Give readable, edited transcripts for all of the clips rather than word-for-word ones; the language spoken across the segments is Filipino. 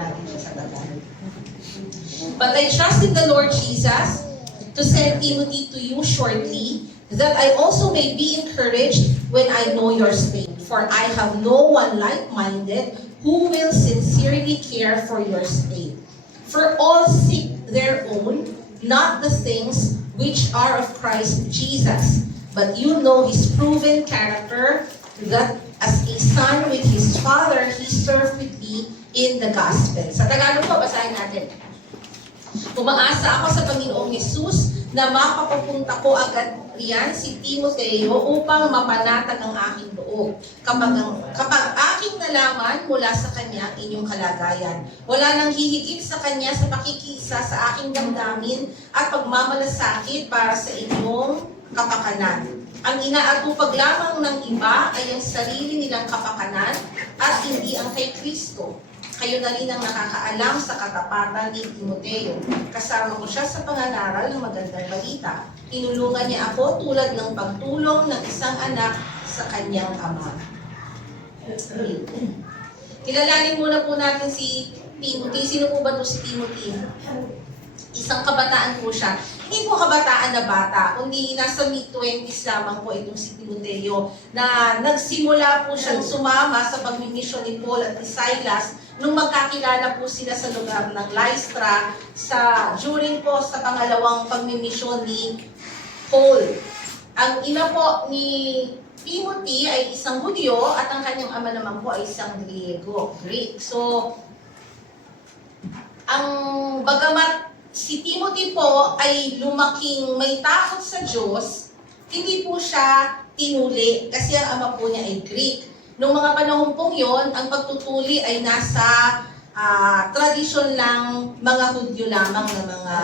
natin siya sa Tagalog. But I trust in the Lord Jesus to send Timothy to you shortly, that I also may be encouraged when I know your state. For I have no one like-minded who will sincerely care for your state. For all seek their own, not the things which are of Christ Jesus. But you know his proven character, that as a son with his father, he served with me in the gospel. Sa Tagalog po, basahin natin. Umaasa ako sa Panginoong Hesus na mapapapunta ko agad riyan si Timoteo upang mapanatag ang aking loob. Kapag aking nalaman mula sa kanya ang inyong kalagayan, wala nang hihigit sa kanya sa pakikisa sa aking damdamin at pagmamalasakit para sa inyong kapakanan. Ang inaatupag lamang ng iba ay ang sarili nilang kapakanan at hindi ang kay Kristo. Kayo na rin ang nakakaalam sa katapatan ni Timoteo. Kasama ko siya sa pangangaral ng magandang balita. Tinulungan niya ako tulad ng pagtulong ng isang anak sa kanyang ama. Kilalanin muna po natin si Timothy. Sino po ba ito si Timothy? Isang kabataan po siya. Hindi po kabataan na bata, kundi nasa mid-20s lamang po itong si Timoteo na nagsimula po siyang sumama sa pagmimisyon ni Paul at ni Silas nung magkakilala po sila sa lugar ng Lystra during po sa pangalawang pagmimisyon ni Paul. Ang ina po ni Timothy ay isang Hudyo at ang kanyang ama naman po ay isang Greek. So, bagamat si Timothy po ay lumaking may takot sa Diyos, hindi po siya tinuli kasi ang ama po niya ay Greek. Noong mga panahon pong yon, ang pagtutuli ay nasa tradisyon lang mga Hudyo lamang na mga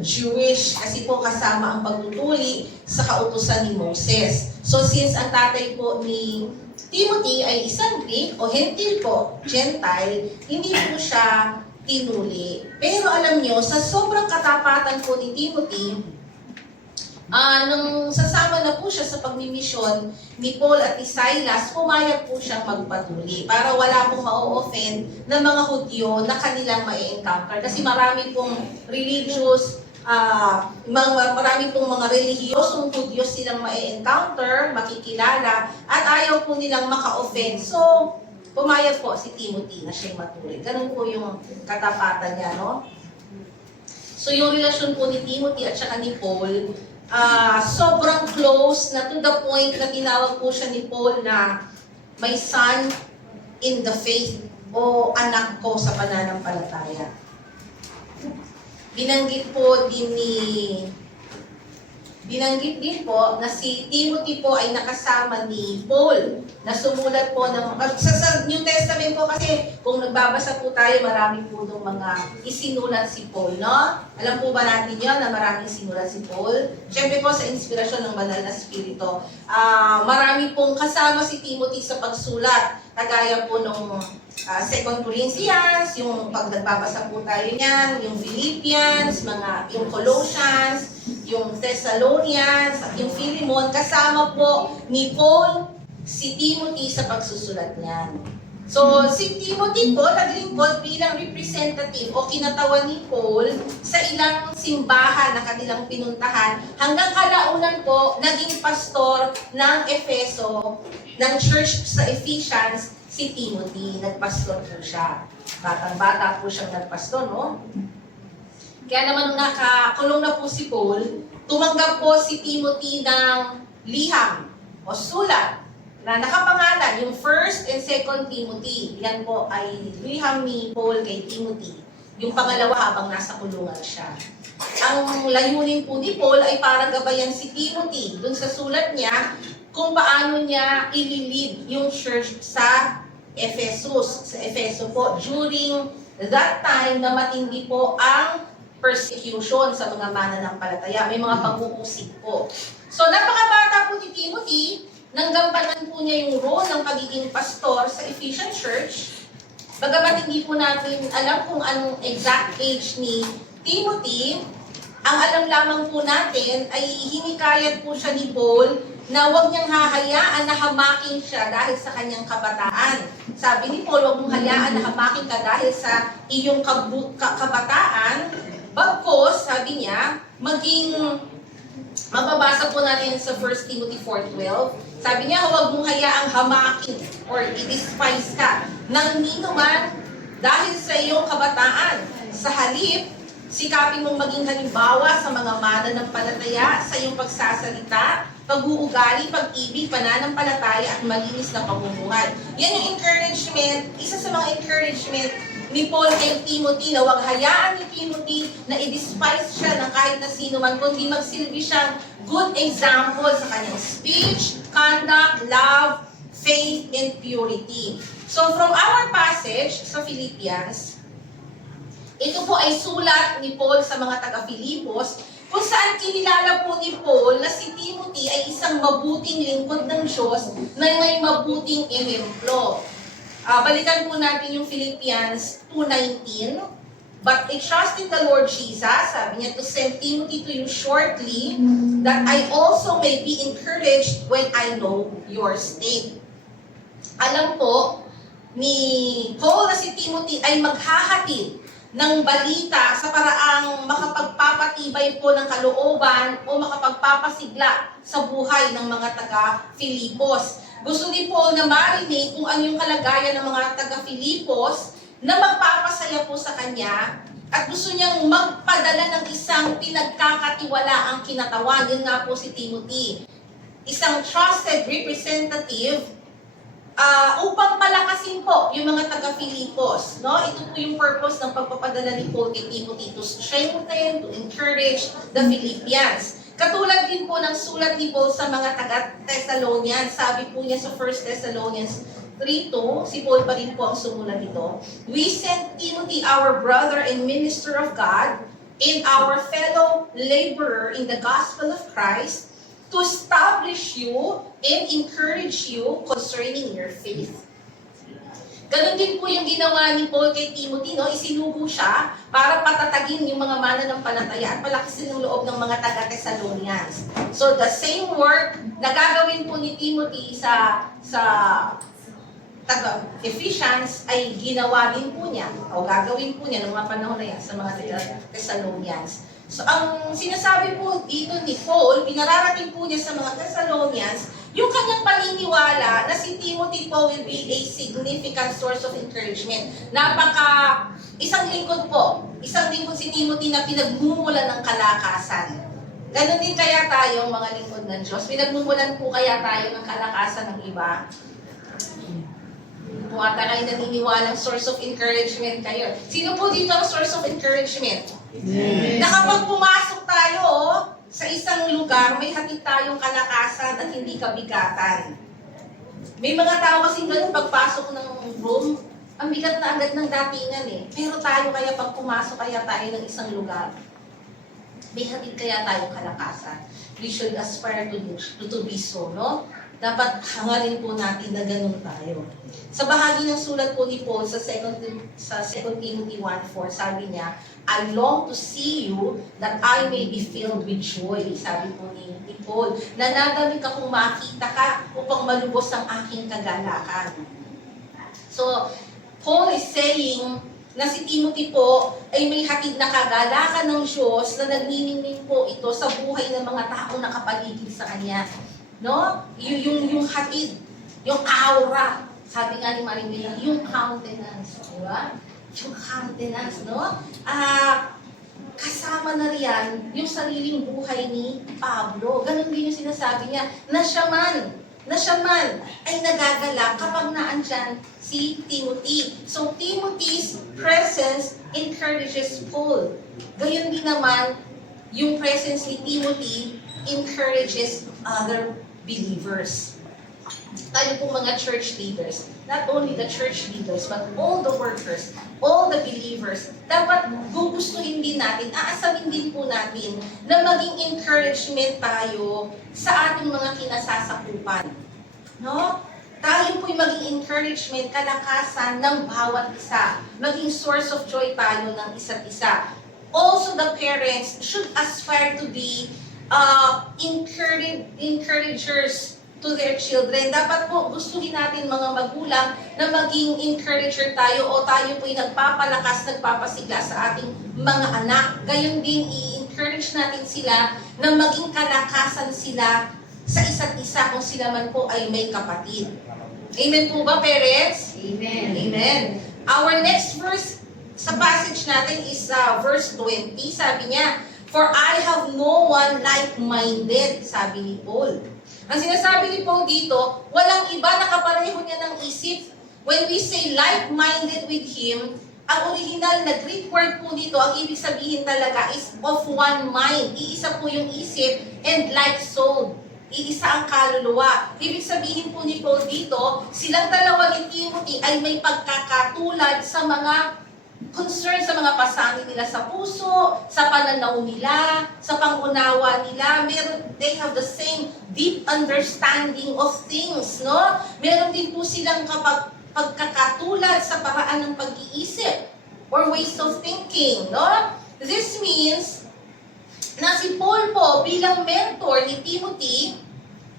Jewish kasi po kasama ang pagtutuli sa kautusan ni Moses. So since ang tatay po ni Timothy ay isang Greek o Hentil po, Gentile, hindi po siya tinuli. Pero alam nyo, sa sobrang katapatan po ni Timothy, nung sasama na po siya sa pagmimisyon ni Paul at ni Silas, pumayag po siyang magpatuli para wala pong ma-offend ng mga Hudyo na kanilang ma-encounter. Kasi marami pong religious, marami pong mga relihiyosong Hudyo silang ma-encounter, makikilala, at ayaw po nilang maka-offend. So, pumayag po si Timothy na siyang matuli. Ganun po yung katapatan niya, no? So, yung relasyon po ni Timothy at saka ni Paul, sobrang close na to the point na tinawag po siya ni Paul na my son in the faith o anak ko sa pananampalataya. Binanggit din po na si Timothy po ay nakasama ni Paul na sumulat po ng sa New Testament po kasi kung nagbabasa po tayo marami po ng mga isinulat si Paul, no? Alam po ba natin yun na maraming sinulat si Paul? Siyempre po sa inspirasyon ng Banal na Espiritu. Marami pong kasama si Timothy sa pagsulat. Kagaya po nung 2 Corinthians, yung pag nagbabasa po tayo niyan, yung Philippians, yung Colossians, yung Thessalonians, at yung Philemon, kasama po ni Paul si Timothy sa pagsusulat niyan. So, si Timothy po naglingkod bilang representative o kinatawan ni Paul sa ilang simbahan na kanilang pinuntahan hanggang kalaunan po naging pastor ng Efeso, ng church sa Ephesians, si Timothy. Nagpastor po siya. Batang-bata po siyang nagpastor, no? Kaya naman nung nakakulong na po si Paul, tumanggap po si Timothy ng liham o sulat na nakapangalan, yung 1st and 2nd Timothy. Yan po ay liham ni Paul kay Timothy. Yung pangalawa habang nasa kulungan siya. Ang layunin po ni Paul ay para gabayan si Timothy dun sa sulat niya kung paano niya ililid yung church sa Ephesus, sa Efeso po, during that time na matindi po ang persecution sa mga mananampalataya. May mga pag-uusig po. So, napakabata po ni Timothy, nanggampanan po niya yung role ng pagiging pastor sa Ephesian Church. Bagamat hindi po natin alam kung anong exact age ni Timothy, ang alam lamang po natin ay hinikayat po siya ni Paul na huwag niyang hahayaan na hamakin siya dahil sa kanyang kabataan. Sabi ni Paul, huwag mong hayaan na hamakin ka dahil sa iyong kabataan. Bagkos, sabi niya, mababasa po natin sa 1 Timothy 4:12. Sabi niya, huwag mong hayaang hamakin or i-despise ka ng nino man dahil sa iyong kabataan. Sa halip, sikapin mong maging halimbawa sa mga mananampalataya sa iyong pagsasalita, pag-uugali, pag-ibig, pananampalataya at malinis na pamumuhay. Yan yung encouragement, isa sa mga encouragement ni Paul kay Timothy na huwag hayaan ni Timothy na i-despise siya ng kahit na sino man, kundi magsilbi siyang good example sa kanyang speech, conduct, love, faith, and purity. So from our passage sa Philippians, ito po ay sulat ni Paul sa mga taga-Filipos, kung saan kinilala po ni Paul na si Timothy ay isang mabuting lingkod ng Diyos na may mabuting ehemplo. Balikan po natin yung Philippians 2:19. But I trust in the Lord Jesus, sabi niya, to send Timothy to you shortly, that I also may be encouraged when I know your state. Alam po ni Paul na si Timothy ay maghahatid ng balita sa paraang makapagpapatibay po ng kalooban o makapagpapasigla sa buhay ng mga taga-Filipos. Gusto din po na marinig kung ano yung kalagayan ng mga taga-Filipos na magpapasaya po sa kanya at gusto niyang magpadala ng isang pinagkakatiwalaang kinatawan. Yun nga po si Timothy. Isang trusted representative upang palakasin po yung mga taga-Filipos. No? Ito po yung purpose ng pagpapadala ni Paul kay Timothy, to strengthen, to encourage the Philippians. Katulad din po ng sulat ni Paul sa mga taga-Thessalonians. Sabi po niya sa 1 Thessalonians 3:2, si Paul pa rin po ang sumulat nito. We sent Timothy, our brother and minister of God, and our fellow laborer in the gospel of Christ, to establish you and encourage you concerning your faith. Ganon din po yung ginawa ni Paul kay Timothy, no? Isinugo siya para patatagin yung mga mananampalataya at palakisin ng loob ng mga taga-Thessalonians. So the same work na gagawin po ni Timothy sa taga-Ephesians ay ginawa din po niya o gagawin po niya ng mga panahon na yan sa mga taga-Thessalonians. So, ang sinasabi po dito ni Paul, pinararating po niya sa mga Thessalonians, yung kanyang paniniwala na si Timothy po will be a significant source of encouragement. Isang lingkod si Timothy na pinagmumulan ng kalakasan. Ganon din kaya tayong mga lingkod ng Diyos. Pinagmumulan po kaya tayo ng kalakasan ng iba. Kung ata kayo naniniwalang source of encouragement kayo. Sino po dito ang source of encouragement? Yes. Na kapag pumasok tayo sa isang lugar, may hatid tayong kalakasan at hindi kabigatan. May mga tao kasing ganun, pagpasok ng room, ang bigat na agad ng datingan eh. Pero tayo kaya pag pumasok kaya tayo ng isang lugar, may hatid kaya tayong kalakasan. We should aspire to be so, no? Dapat hangarin po natin na ganun tayo. Sa bahagi ng sulat po ni Paul sa 2 Timothy 1:4, sabi niya, I long to see you that I may be filled with joy. Sabi po ni Paul, nananamig akong makita ka upang malubos ang aking kagalakan. So, Paul is saying na si Timothy po ay may hatid na kagalakan ng Diyos na nagniningning po ito sa buhay ng mga taong nakapaligid sa kanya. No? Yung hatid, yung aura, sabi nga ni Marimila, yung countenance, di ba? Yung countenance, no? Kasama na riyan yung sariling buhay ni Pablo. Ganon din yung sinasabi niya, na siya man ay nagagala kapag naandyan si Timothy. So Timothy's presence encourages Paul. Gayon din naman, yung presence ni Timothy encourages other believers. Tayo pong mga church leaders, not only the church leaders, but all the workers, all the believers, dapat gugustuhin din natin, aasamin din po natin na maging encouragement tayo sa ating mga kinasasakupan. No? Tayo po'y maging encouragement, kalakasan ng bawat isa. Maging source of joy tayo ng isa't isa. Also, the parents should aspire to be encouragers to their children. Dapat po gustuhin natin mga magulang na maging encourager tayo o tayo po'y nagpapalakas, nagpapasigla sa ating mga anak. Gayon din, i-encourage natin sila na maging kalakasan sila sa isa't isa kung sila man po ay may kapatid. Amen po ba, parents? Amen. Amen. Our next verse sa passage natin is verse 20. Sabi niya, "For I have no one like-minded," sabi ni Paul. Ang sinasabi ni Paul dito, walang iba na kapareho niya ng isip. When we say like-minded with him, ang original na Greek word po dito, ang ibig sabihin talaga is of one mind. Iisa po yung isip and like-souled. Iisa ang kaluluwa. Ibig sabihin po ni Paul dito, silang dalawa ni Timothy ay may pagkakatulad sa mga concern sa mga pasanin nila sa puso, sa pananaw nila, sa pangunawa nila. They have the same deep understanding of things, no? Meron din po silang pagkakatulad sa paraan ng pag-iisip or ways of thinking, no? This means na si Paul po bilang mentor ni Timothy,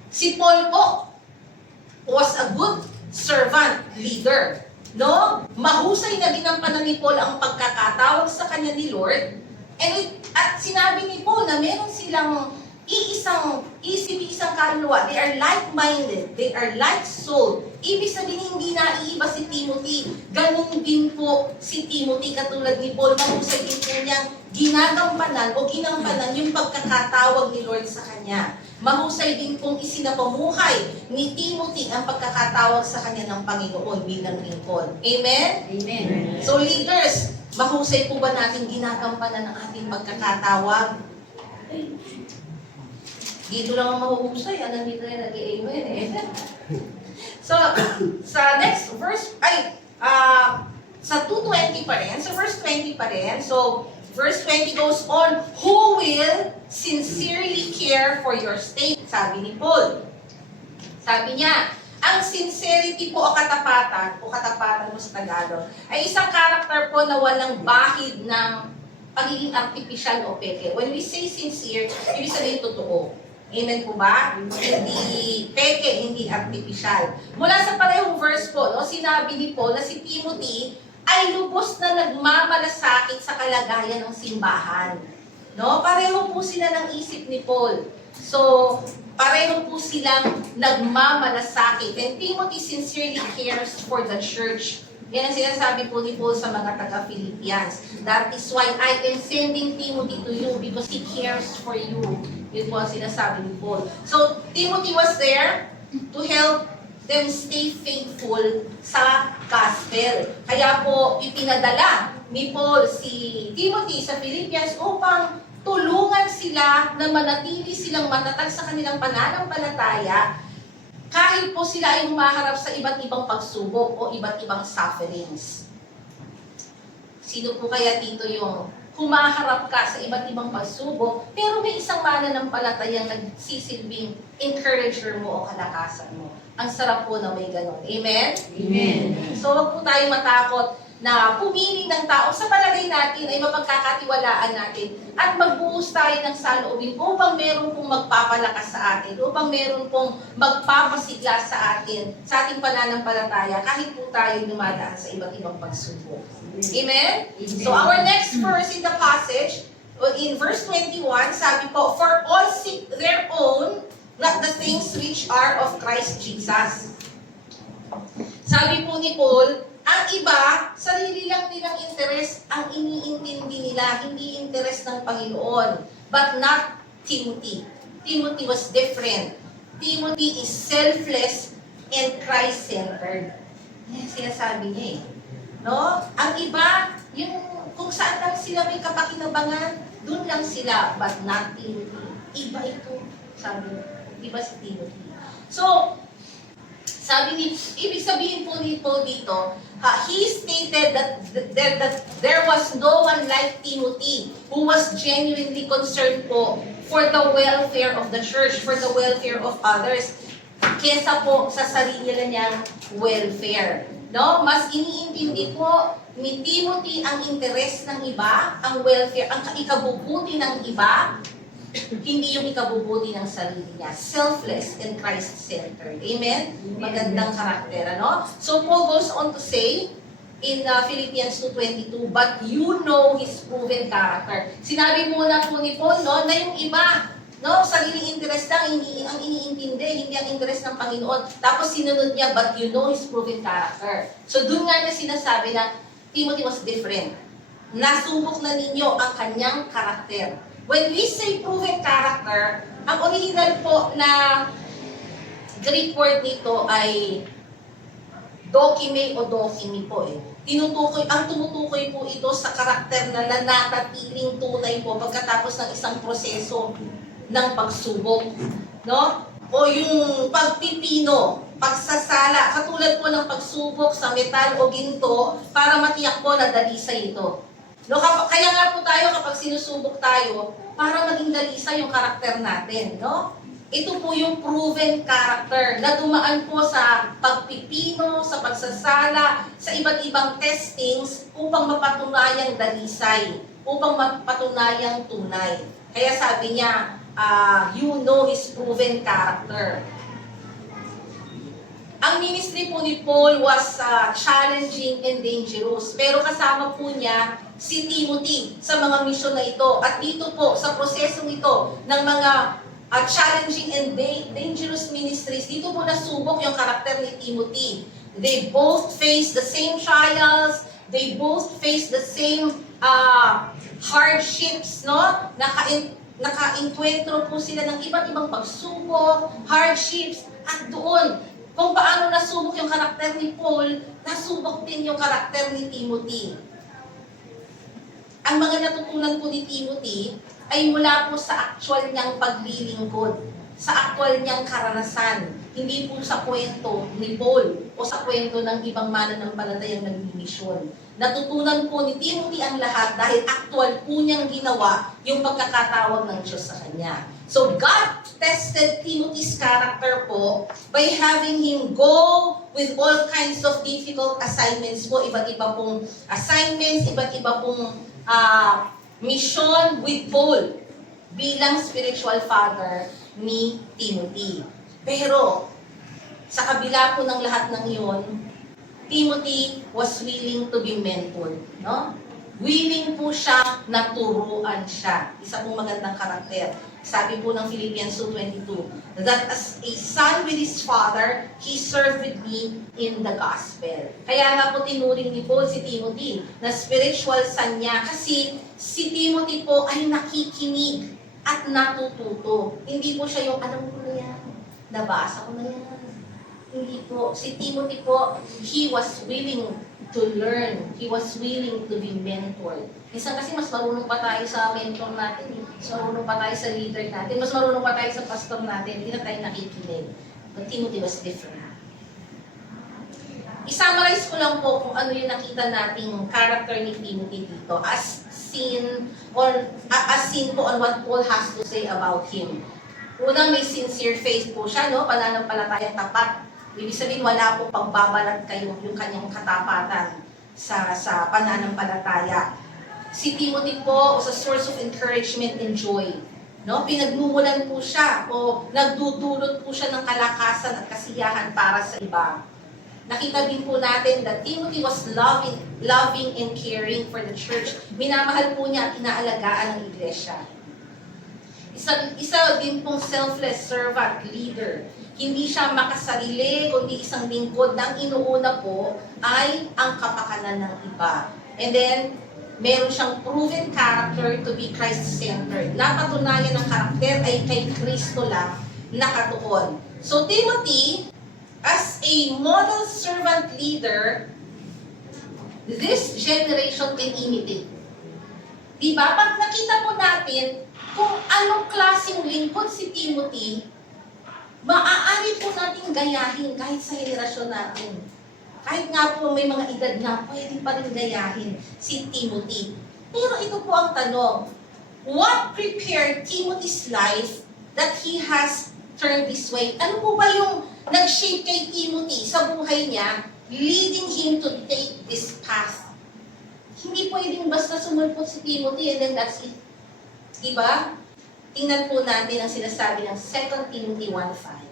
si Paul po was a good servant leader. No? Mahusay na ginampanan ni Paul ang pagkakatawag sa kanya ni Lord. At sinabi ni Paul na meron silang iisang isip, isang kaluluwa. They are like-minded. They are like-souled. Ibig sabihin, hindi naiiba si Timothy. Ganun din po si Timothy, katulad ni Paul. Mahusay din po niyang ginagampanan o ginampanan yung pagkakatawag ni Lord sa kanya. Mahusay din pong isinapamuhay ni Timothy ang pagkakatawag sa kanya ng Panginoon bilang lingkod. Amen? Amen. So leaders, mahusay po ba natin ginagampanan ng ating pagkakatawag? Dito lang ang mahuhusay. Nandito na nag-i-amen eh. So, sa next verse, sa 2:20 pa rin, sa verse 20 pa rin, so, verse 20 goes on, "Who will sincerely care for your state?" Sabi ni Paul. Sabi niya, ang sincerity po o katapatan mo sa Tagalog, ay isang karakter po na walang bahid ng pagiging artificial o peke. When we say sincere, ibig sabihin totoo. Amen po ba? Hindi peke, hindi artificial. Mula sa parehong verse po, no, sinabi ni Paul na si Timothy ay lubos na nagmamalasakit sa kalagayan ng simbahan. No? Pareho po sila ng isip ni Paul. So, pareho po silang nagmamalasakit. And Timothy sincerely cares for the church. Yan ang sinasabi po ni Paul sa mga taga-Philippians. That is why I am sending Timothy to you because he cares for you. Yun po ang sinasabi ni Paul. So, Timothy was there to help them stay faithful sa gospel. Kaya po, ipinadala ni Paul si Timothy sa Philippians upang tulungan sila na manatili silang matatag sa kanilang pananampalataya kahit po sila ay humaharap sa iba't ibang pagsubok o iba't ibang sufferings. Sino po kaya dito yung humaharap ka sa iba't ibang pagsubok, pero may isang mananampalatayang nagsisilbing encourager mo o kalakasan mo? Ang sarap po na may ganun. Amen? Amen. So, wag po tayong matakot na pumili ng tao sa palagay natin ay mapagkakatiwalaan natin at magbuhos tayo ng saloobin upang meron pong magpapalakas sa atin, upang meron pong magpapasigla sa atin, sa ating pananampalataya, kahit po tayo dumadaan sa iba't ibang pagsubok. Amen? So, our next verse in the passage, in verse 21, sabi po, "For all seek their own, not the things which are of Christ Jesus." Sabi po ni Paul, ang iba, sarili lang nilang interes ang iniintindi nila, hindi interes ng Panginoon. But not Timothy. Timothy was different. Timothy is selfless and Christ-centered. Yan sinasabi niya eh. No? Ang iba, yung kung saan lang sila may kapakinabangan, dun lang sila. But not Timothy. Iba ito, sabi niya. Iba si Timothy. So, ibig sabihin po ni Paul dito, he stated that there was no one like Timothy who was genuinely concerned po for the welfare of the church, for the welfare of others, kesa po sa sarili niyang welfare. No? Mas iniintindi po ni Timothy ang interes ng iba, ang welfare, ang ikabubuti ng iba, Hindi yung ikabubuti ng sarili niya. Selfless and Christ-centered. Amen? Magandang karakter, ano? So Paul goes on to say, in Philippians 2:22, but you know his proven character. Sinabi muna po ni Paul, no, na yung iba, no, sariling interest lang, hindi ang iniintindi, hindi ang interest ng Panginoon. Tapos sinunod niya, but you know his proven character. So doon nga niya sinasabi na Timothy was different. Nasubok na ninyo ang kanyang karakter. When we say proven character, ang original po na Greek word nito ay dokime o dokimi po eh. Ang tumutukoy po ito sa karakter na nanatatiling tunay po pagkatapos ng isang proseso ng pagsubok. No? O yung pagpipino, pagsasala, katulad po ng pagsubok sa metal o ginto para matiyak po na dalisay ito. No, kaya nga po tayo kapag sinusubok tayo, para maging dalisay yung karakter natin, no? Ito po yung proven character na dumaan po sa pagpipino, sa pagsasala, sa iba't ibang testings upang mapatunayang dalisay, upang mapatunayang tunay. Kaya sabi niya, you know his proven character. Ang ministry po ni Paul was challenging and dangerous. Pero kasama po niya si Timothy sa mga misyon na ito. At dito po, sa prosesong ito ng mga challenging and dangerous ministries, dito po nasubok yung karakter ni Timothy. They both face the same trials, they both face the same hardships, no? Naka-encuentro po sila ng iba't ibang pagsubok, hardships, at doon, kung paano nasubok yung karakter ni Paul, nasubok din yung karakter ni Timothy. Ang mga natutunan po ni Timothy ay mula po sa actual niyang paglilingkod, sa actual niyang karanasan, hindi po sa kwento ni Paul o sa kwento ng ibang mananampalatayang nagmimisyon. Natutunan po ni Timothy ang lahat dahil actual po niyang ginawa yung pagkakatawag ng Diyos sa kanya. So God tested Timothy's character po by having him go with all kinds of difficult assignments po, iba't iba pong assignments, iba't iba pong mission with Paul bilang spiritual father ni Timothy. Pero sa kabila po ng lahat ng iyon, Timothy was willing to be mentored, no? Willing po siya na turuan siya. Isa pong magandang karakter. Sabi po ng Philippians 2:22, that as a son with his father, he served with me in the gospel. Kaya nga po tinuring ni Paul si Timothy na spiritual son niya kasi si Timothy po ay nakikinig at natututo. Hindi po siya yung, alam ko na yan, nabasa ko na yan. Hindi po. Si Timothy po, he was willing to learn. He was willing to be mentored. Minsan kasi mas marunong pa tayo sa mentor natin. Mas marunong pa tayo sa leader natin. Mas marunong pa tayo sa pastor natin. Hindi na tayo nakikinig. But Timothy was different. I-summarize ko lang po kung ano yung nakita nating character ni Timothy dito as seen po on what Paul has to say about him. Unang, may sincere faith po siya, no? Pananampalatayang tapat. Ibig sabihin, wala po pagbabalat kayo yung kanyang katapatan sa pananampalataya. Si Timothy po was a source of encouragement and joy. No? Pinagmumulan po siya o nagdudulot po siya ng kalakasan at kasiyahan para sa iba. Nakita din po natin that Timothy was loving and caring for the church. Minamahal po niya at inaalagaan ng iglesia. Isa din pong selfless servant leader. Hindi siya makasarili, kundi isang lingkod na ang inuuna po ay ang kapakanan ng iba. And then, meron siyang proven character to be Christ-centered. Napatunayan ng karakter ay kay Kristo lang nakatuon. So, Timothy, as a model servant leader, this generation can imitate. Diba? Pag nakita po natin kung anong klaseng lingkod si Timothy, maaari po natin gayahin kahit sa henerasyon natin. Kahit nga po may mga edad na, pwede pa rin gayahin si Timothy. Pero ito po ang tanong, what prepared Timothy's life that he has turned this way? Ano po ba yung nag-shape kay Timothy sa buhay niya, leading him to take this path? Hindi pwedeng basta sumulpot si Timothy and then that's it. Diba? tingnan po natin ang sinasabi ng 2 Timothy 1:5.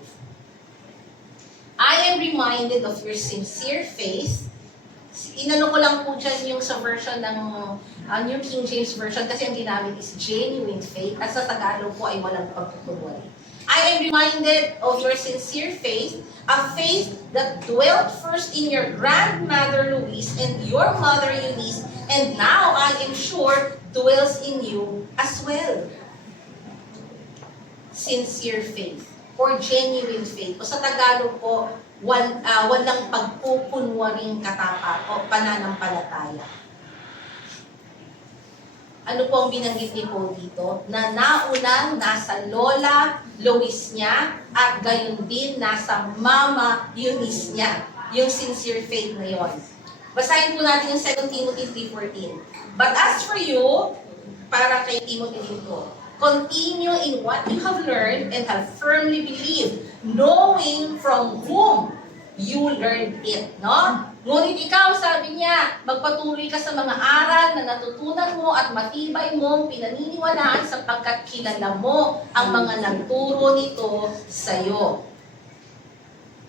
I am reminded of your sincere faith. Inano ko lang po dyan yung sa version ng New King James Version kasi ang ginamit is genuine faith at sa Tagalog po ay walang pagkukunwari. I am reminded of your sincere faith, a faith that dwelt first in your grandmother Louise and your mother Eunice, and now I am sure dwells in you as well. Sincere faith or genuine faith. O sa Tagalog po, walang pagkukunwaring katapa o pananampalataya. Ano po ang binanggit ni Paul dito? Na naunang nasa lola Lois niya at gayon din nasa mama Eunice niya. Yung sincere faith na yon. Basahin po natin yung 2 Timothy 3:14. But as for you, para kay Timothy dito, continue in what you have learned and have firmly believed, knowing from whom you learned it. No? Ngunit ikaw, sabi niya, magpatuloy ka sa mga aral na natutunan mo at matibay mong pinaniniwalaan sapagkat kilala mo ang mga nagturo nito sa iyo.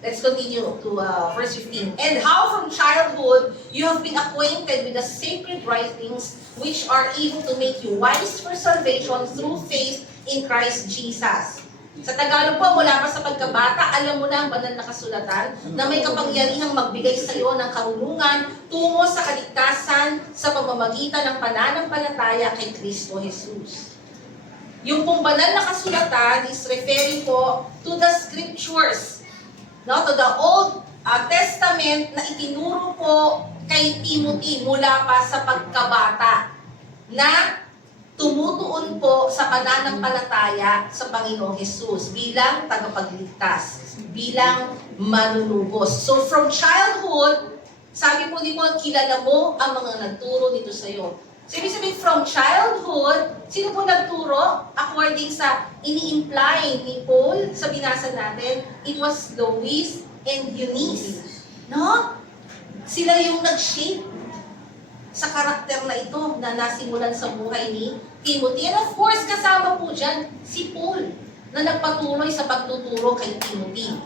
Let's continue to verse 15. And how from childhood you have been acquainted with the sacred writings which are able to make you wise for salvation through faith in Christ Jesus. Sa Tagalog po, mula pa sa pagkabata, alam mo na ang banal na kasulatan na may kapangyarihang magbigay sa iyo ng karunungan tungo sa kaligtasan sa pamamagitan ng pananampalataya kay Kristo Jesus. Yung pong banal na kasulatan is referring po to the scriptures, no, to the Old Testament na itinuro po kay Timothy mula pa sa pagkabata na tumutuon po sa pananampalataya sa Panginoong Jesus bilang tagapagligtas, bilang manunubos. So from childhood, sabi po ni Paul, kilala mo ang mga nagturo nito sa iyo. So ibig sabihin, from childhood, sino po nagturo? According sa ini-imply ni Paul sa binasa natin, it was Lois and Eunice. No? Sila yung nag-shape sa karakter na ito na nasimulan sa buhay ni Timothy. And of course, kasama po dyan si Paul na nagpatuloy sa pagtuturo kay Timothy.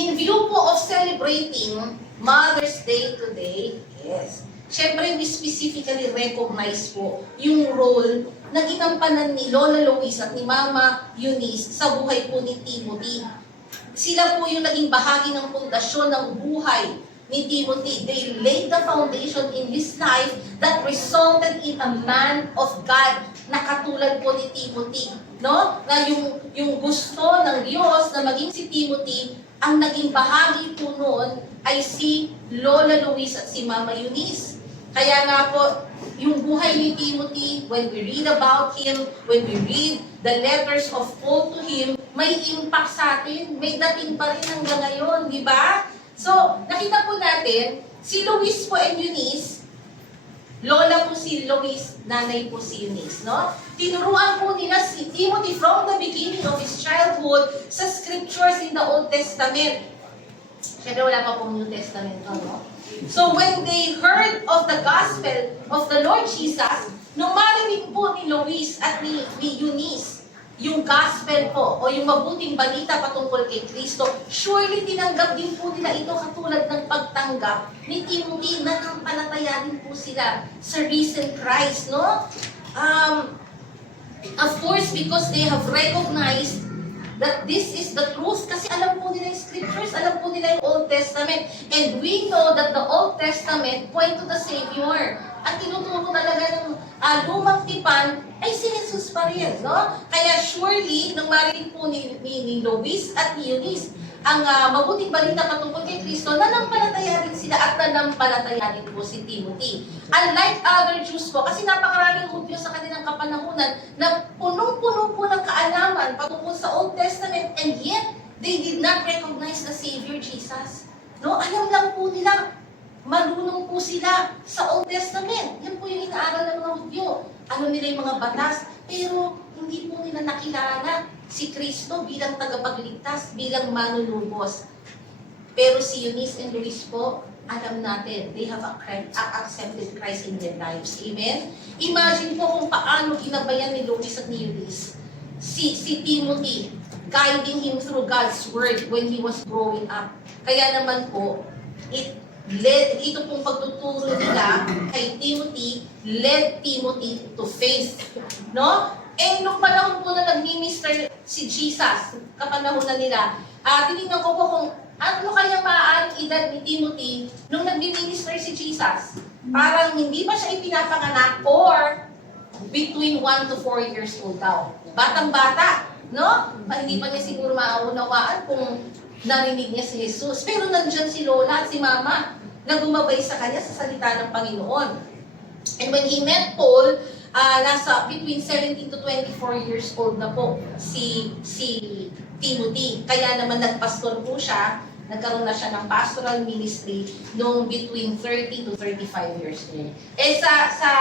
In view po of celebrating Mother's Day today, yes, syempre we specifically recognize po yung role na ginampanan ni Lola Lois at ni Mama Eunice sa buhay po ni Timothy. Sila po yung naging bahagi ng pundasyon ng buhay ni Timothy. They laid the foundation in his life that resulted in a man of God na katulad po ni Timothy. No? Na yung gusto ng Diyos na maging si Timothy, ang naging bahagi po noon ay si Lola Lois at si Mama Eunice. Kaya nga po, yung buhay ni Timothy, when we read about him, when we read the letters of Paul to him, may impact sa atin, may dating pa rin hanggang ngayon, di ba? So, nakita po natin, si Lois po and Eunice, lola po si Lois, nanay po si Eunice, no? Tinuruan po nila si Timothy from the beginning of his childhood sa scriptures in the Old Testament. Siyempre wala pa pong New Testament, no? So, when they heard of the gospel of the Lord Jesus, nung marinig po ni Lois at ni Eunice, yung gospel po, o yung mabuting balita patungkol kay Kristo, surely tinanggap din po nila ito katulad ng pagtanggap ni Timothy na nampalataya din po sila sa risen Christ, no? Of course, because they have recognized that this is the truth, kasi alam po nila yung scriptures, alam po nila yung Old Testament, and we know that the Old Testament point to the Savior. At tinuturo talaga ng lumang tipan ay si Jesus pa rin, no? Kaya surely, nang marinig po ni Lois at ni Eunice, ang mabuting balita patungkol kay Kristo, nanampalataya rin sila at nanampalataya rin po si Timothy. Unlike other Jews po, kasi napakaraming Hudyo sa kanilang kapanahunan na punong-puno po ng kaalaman patungkol sa Old Testament, and yet, they did not recognize the Savior Jesus. No? Alam lang po nila, marunong po sila sa Old Testament. Yan po yung inaaral ng mga Hudyo. Alam nila yung mga batas, pero hindi po nila nakilala si Kristo bilang tagapagligtas, bilang manunubos. Pero si Eunice and Lois po, alam natin, they have accepted Christ in their lives. Amen? Imagine po kung paano ginabayan ni Lois at ni Eunice si Timothy, guiding him through God's Word when he was growing up. Kaya naman po, ito pong pagtuturo nila kay Timothy, led Timothy to faith. No? Nung panahon po na nag-minister si Jesus, kapanahon na nila, tinignan ko po kung ano kaya maaaring edad ni Timothy nung nag-minister si Jesus. Parang hindi pa siya ipinapanganak or between 1 to 4 years old daw. Batang-bata, no? Hindi pa niya siguro maaunawaan kung narinig niya si Jesus. Pero nandyan si Lola at si Mama na gumabay sa kanya sa salita ng Panginoon. And when he met Paul, nasa between 17 to 24 years old na po si Timothy. Kaya naman nagpastor po siya, nagkaroon na siya ng pastoral ministry noong between 30 to 35 years old. Sa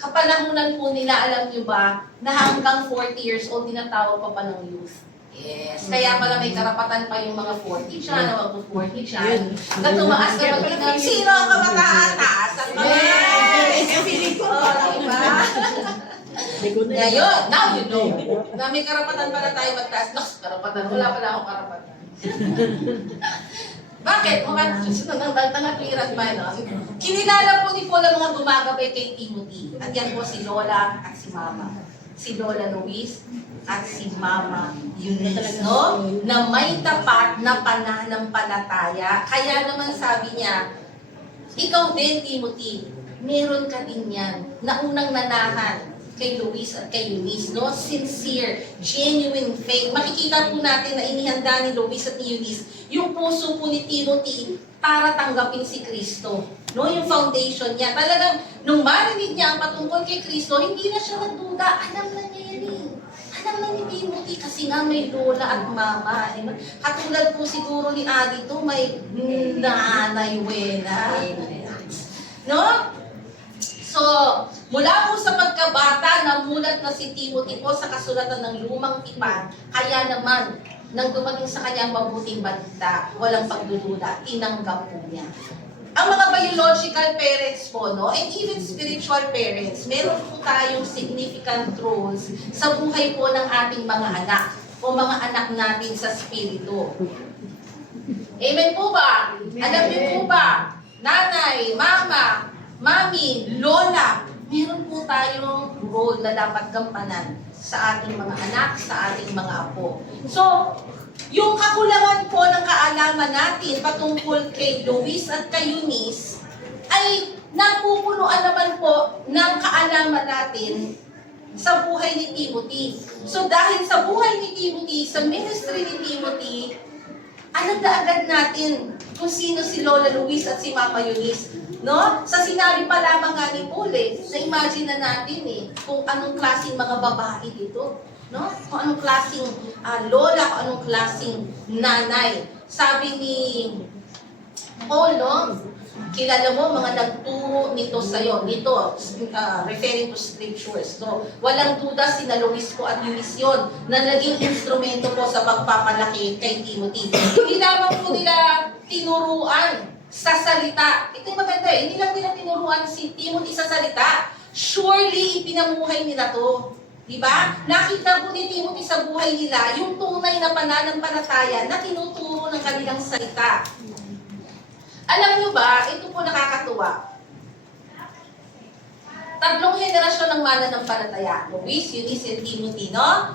kapanahunan po nila, alam niyo ba, na hanggang 40 years old, tinatawag pa ng youth. Yes. Kaya pala may karapatan pa yung mga 40 siya, na mag-40 siya. Na tumaas na mag-inang, sino ang kabataan? Taas ang kamay! Diba? Ngayon, now you know, na may karapatan pala tayo magtaas. Karapatan, wala pala akong karapatan. Bakit? Tangat-tangat ba, no? Kinilala po ni Paul ang mga gumagabay kay Timothy. At yan po si Lola at si Mama. Si Lola Luis at si Mama Eunice, no? Na may tapat na pananampalataya. Kaya naman sabi niya, ikaw din, Timothy, meron ka din yan na unang nanahan kay Luis at kay Eunice, no? Sincere, genuine faith. Makikita po natin na inihanda ni Luis at ni Eunice yung puso po ni Timothy para tanggapin si Kristo. No, yung foundation niya. Talagang, nung marinig niya ang patungkol kay Kristo, hindi na siya nagduda. Alam na niya yan eh. Alam na ni Timothy kasi nga may lola at mama. Katulad po siguro ni Adi to, may nanay wena. No? So, mula po sa pagkabata, namulat na si Timothy po sa kasulatan ng lumang tipan. Kaya naman, nang dumating sa kanyang mabuting balita, walang pagdududa, tinanggap po niya. Ang mga biological parents po, no, and even spiritual parents, meron po tayong significant roles sa buhay po ng ating mga anak o mga anak natin sa spirito. Amen po ba? Alam niyo po ba, nanay, mama, mami, lola, meron po tayong role na dapat gampanan sa ating mga anak, sa ating mga apo. So, yung kakulangan po ng kaalaman natin patungkol kay Luis at kay Eunice ay napupunuan naman po ng kaalaman natin sa buhay ni Timothy. So dahil sa buhay ni Timothy, sa ministry ni Timothy, alam na agad natin kung sino si Lola Luis at si Mama Eunice. No? Sa sinabi pa lamang nga ni Paul na-imagine na natin kung anong klaseng mga babae dito. No? Kung anong klaseng lola, kung anong klaseng nanay. Sabi ni Paul, no? Kilala mo mga nagturo nito sa'yo. Nito, referring to scriptures. So, walang duda sina Luis po at Eunice yun na naging instrumento po sa pagpapalaki kay Timothy. Hindi lamang po nila tinuruan sa salita. Ito yung maganda Hindi lang nila tinuruan si Timothy sa salita. Surely, ipinamuhay nila to. Diba? Nakita po ni Timothy sa buhay nila yung tunay na pananampalataya na tinuturo ng kanilang salita. Alam nyo ba, ito po nakakatuwa. 3 henerasyon ng mananampalataya. Luis, Eunice, and Timothy, no?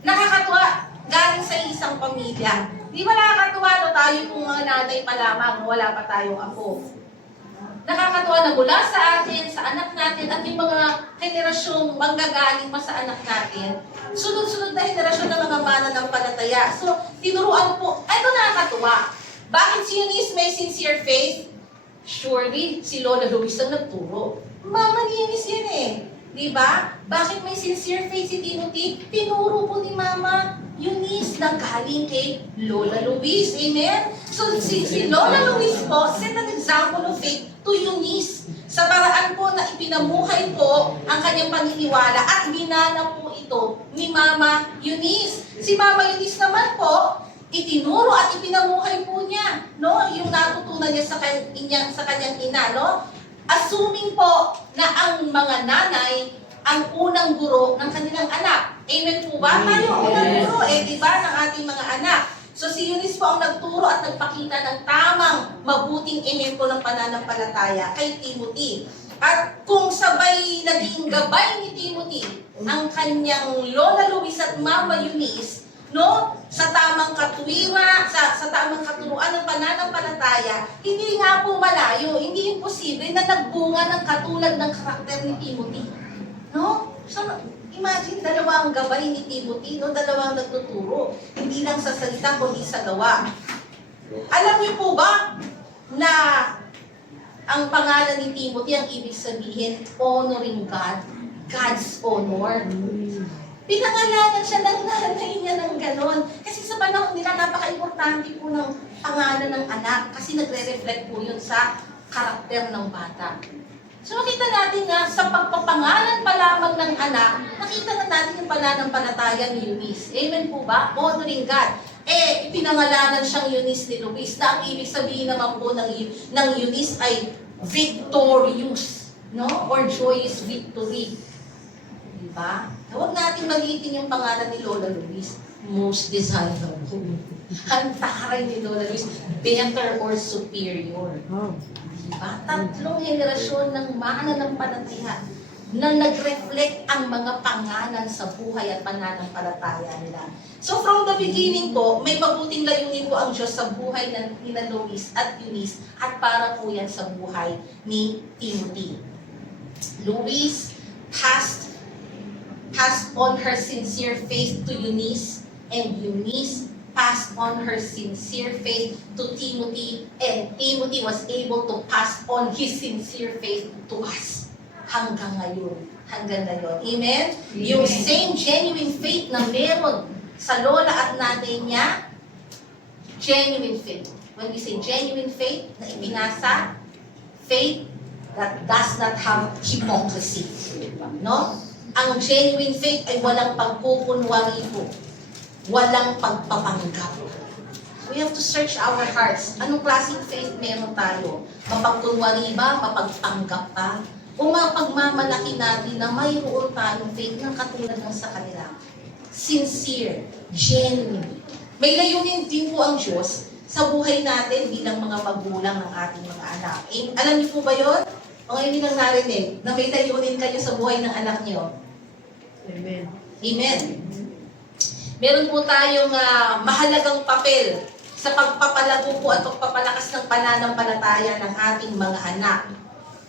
Nakakatuwa, galing sa isang pamilya. Di ba nakakatuwa, no? Tayo pong mga nanay pa lamang, wala pa tayong apo. Nakakatuwa na mula sa atin, sa anak natin, at yung mga henerasyong manggagaling pa sa anak natin, sunod-sunod na henerasyon ng mga mananampalataya. So, tinuruan po, ito nakakatuwa. Bakit si Eunice may sincere faith? Surely, si Lola Luis ang nagturo. Mama ni Eunice yan Diba? Bakit may sincere faith si Timothy? Tinuro po ni Mama Eunice na galing kay Lola Luis. Amen? So, si Lola Luis po set an example of faith to Eunice sa paraan po na ipinamuhay po ang kanyang paniniwala at binana po ito ni Mama Eunice. Si Mama Eunice naman po, itinuro at ipinamuhay po niya, no? Yung natutunan niya sa kanyang ina, no? Assuming po na ang mga nanay ang unang guro ng kanilang anak. Amen po ba? Tayo ang unang guro, di ba, ng ating mga anak. So si Eunice po ang nagturo at nagpakita ng tamang mabuting ehemplo ng pananampalataya kay Timothy. At kung sabay naging gabay ni Timothy ang kanyang Lola Luis at Mama Eunice, no, sa tamang katuwira, sa tamang katuruan ng pananampalataya, hindi nga po malayo, hindi imposible na nagbunga ng katulad ng karakter ni Timothy. No? So, imagine, dalawang gabay ni Timothy, no? Dalawang nagtuturo. Hindi lang sa salita, kundi sa gawa. Alam niyo po ba na ang pangalan ni Timothy, ang ibig sabihin, honoring God, God's honor. Pinangalanan siya ng nanay niya ng ganon. Kasi sa panahon nila, napaka-importante po ng pangalan ng anak kasi nagre-reflect po yun sa karakter ng bata. So makita natin na sa pagpapangalan pa lamang ng anak, nakita na natin yung pananampalataya ni Eunice. Amen po ba? Honoring God. Pinangalanan siyang Eunice ni Luis na ang ibig sabihin naman po ng Eunice ay victorious, no? Or joyous victory. Diba? Huwag natin maliitin yung pangalan ni Lola Luis. Most desirable. Ang taray ni Lola Luis, better or superior. Diba? Tatlong henerasyon ng mananampalataya na nag-reflect ang mga pangalan sa buhay at pananampalataya nila. So from the beginning po, may mabuting layunin po ang Diyos sa buhay ni Luis at Eunice at para po yan sa buhay ni Timothy. Luis passed on her sincere faith to Eunice, and Eunice passed on her sincere faith to Timothy, and Timothy was able to pass on his sincere faith to us. Hanggang ngayon. Amen? Yung same genuine faith na meron sa lola at nanay niya, genuine faith. When we say genuine faith, na ipinasa, faith that does not have hypocrisy. No? Ang genuine faith ay walang pagkukunwari po. Walang pagpapanggap. We have to search our hearts. Anong klaseng faith meron tayo? Mapagkunwari ba? Mapagpanggap pa? O mapagmamalaki natin na mayroon tayong faith na katulad ng sa kanila? Sincere, genuine. May layunin din po ang Diyos sa buhay natin bilang mga magulang ng ating mga anak. Alam niyo po ba yun? O ngayon nilang narinig na may layunin kayo sa buhay ng anak niyo? Amen. Amen. Meron po tayong mahalagang papel sa pagpapalago po at pagpapalakas ng pananampalataya ng ating mga anak.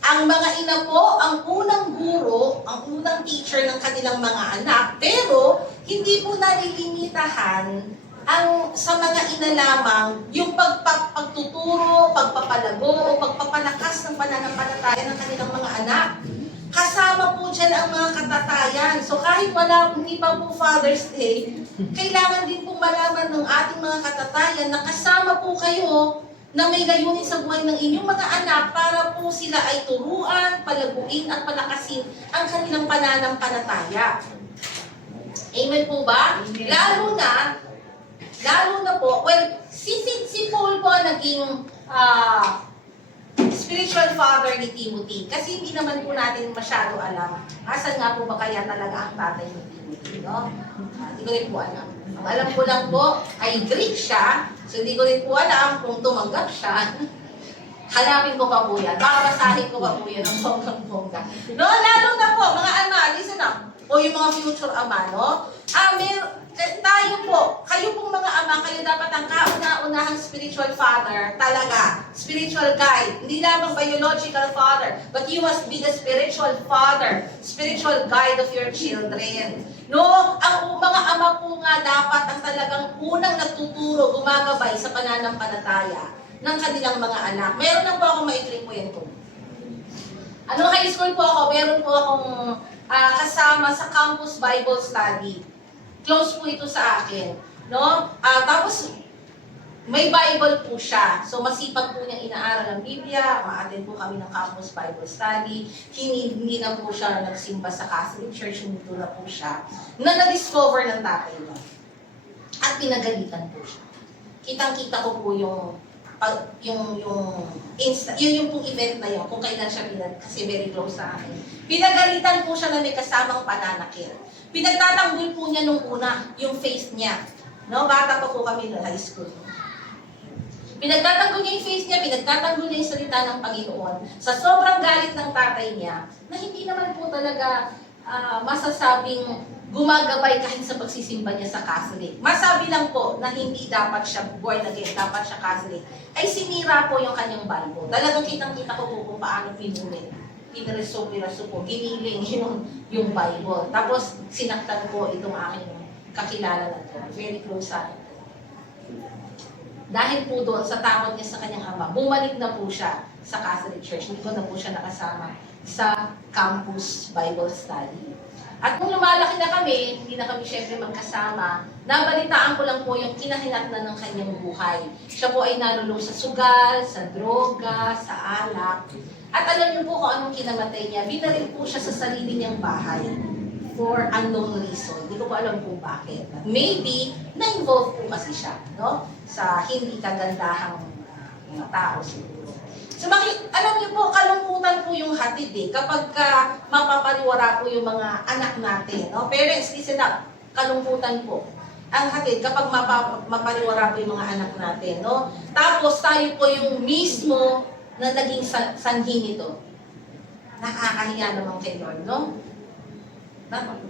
Ang mga ina po, ang unang guro, ang unang teacher ng kanilang mga anak, pero hindi po nalilimitahan ang sa mga ina lamang yung pagtuturo, pagpapalago, o pagpapalakas ng pananampalataya ng kanilang mga anak. Kasama po dyan ang mga katatayan. So kahit hindi pa po Father's Day, kailangan din pong malaman ng ating mga katatayan na kasama po kayo na may layunin sa buhay ng inyong mga anak para po sila ay turuan, palaguin at palakasin ang kanilang pananampalataya. Amen po ba? Amen. Lalo na po, si Paul po naging spiritual father ni Timothy. Kasi hindi naman po natin masyado alam. Asan nga po ba kaya talaga ang tatay ni Timothy, no? Hindi ko rin po alam. Ang alam ko lang po ay Greek siya. So hindi ko rin po alam kung tumanggap siya. Hanapin ko pa po yan. Baka basahin ko pa po yan ng bonggang-bongga. No, lalo na po, mga ama, listen up. O yung mga future ama, no? Tayo po, kayo pong mga ama, kayo dapat ang kauna-unahang spiritual father, talaga, spiritual guide, hindi lamang biological father, but you must be the spiritual father, spiritual guide of your children. No, ang mga ama po nga dapat ang talagang unang nagtuturo, gumagabay sa pananampalataya ng kanilang mga anak. Meron na po akong maikling kwento. High school po ako, meron po akong kasama sa campus Bible study. Close po ito sa akin, no? Tapos may Bible po siya. So masipag po niyang inaaral ang Biblia, ma-attend po kami ng campus Bible study. Hindi na po siya nagsimba sa Catholic Church, hindi na po siya na na-discover ng tatay niya. At pinagalitan po siya. kitang-kita ko po yung yung pong event na yun, kung kailan siya kasi very close sa akin. Pinagalitan po siya na may kasamang pananakit. Pinagtatanggol po niya nung una, yung face niya. No, bata pa po kami noong high school. Pinagtatanggol niya yung face niya, pinagtatanggol niya yung salita ng Panginoon. Sa sobrang galit ng tatay niya, na hindi naman po talaga masasabing gumagabay kahit sa pagsisimba niya sa Catholic. Masabi lang po na hindi dapat siya born again, dapat siya Catholic. Ay sinira po yung kanyang Bible. Talagang kitang-kita ko po kung paano pinulit. Pinreso-piraso po, giniling yung Bible. Tapos sinaktan po itong aking kakilala na to. Very close sa akin. Dahil po doon, sa takot niya sa kanyang ama, bumalik na po siya sa Catholic Church. Hindi ko na po siya nakasama sa campus Bible study. At nung lumalaki na kami, hindi na kami syempre magkasama, nabalitaan ko lang po yung kinahinatnan ng kanyang buhay. Siya po ay nalulong sa sugal, sa droga, sa alak. At alam niyo po kung anong kinamatay niya, binaril po siya sa sarili niyang bahay for unknown reason. Hindi ko po alam kung bakit. Maybe, na-involve po kasi siya, no? Sa hindi kagandahang mga tao siguro. So, alam niyo po, kalungkutan po yung hatid kapag mapapaliwara po yung mga anak natin. No? Parents, listen up, kalungkutan po ang hatid kapag mapaliwara po yung mga anak natin. No? Tapos tayo po yung mismo na naging sanhi nito. Nakakahiya naman kay Lord, no?